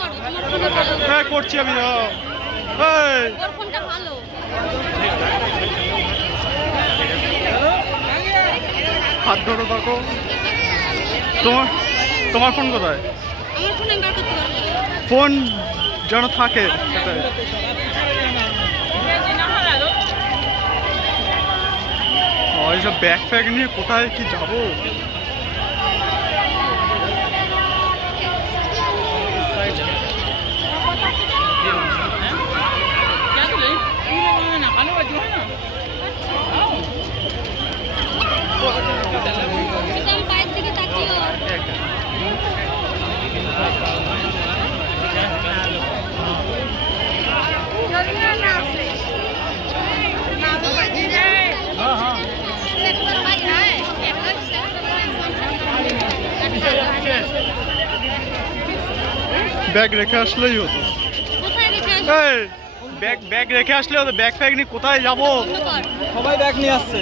করো, তোমার ফোনটা ভালো। হ্যাঁ করছি আমি। এই ওর ফোনটা ভালো। হাত ধরো দেখো। তোমার তোমার ফোন কোথায়? আমার ফোন আমি বার করতে পারবো না। ফোন যেন থাকে সেটাই। এইসব ব্যাগ ফ্যাগ নিয়ে কোথায় কি যাবো? কিন্তু আমি বাইরের দিকে তাকিও। ব্যাগ রেখে আসলেই হতো। কোথায় রেখে আসবো? এই ব্যাগ রেখে আসলে হতো। ব্যাগ ফ্যাগ নিয়ে কোথায় যাবো? বন্ধ কর। সবাই ব্যাগ নিয়ে আসছে।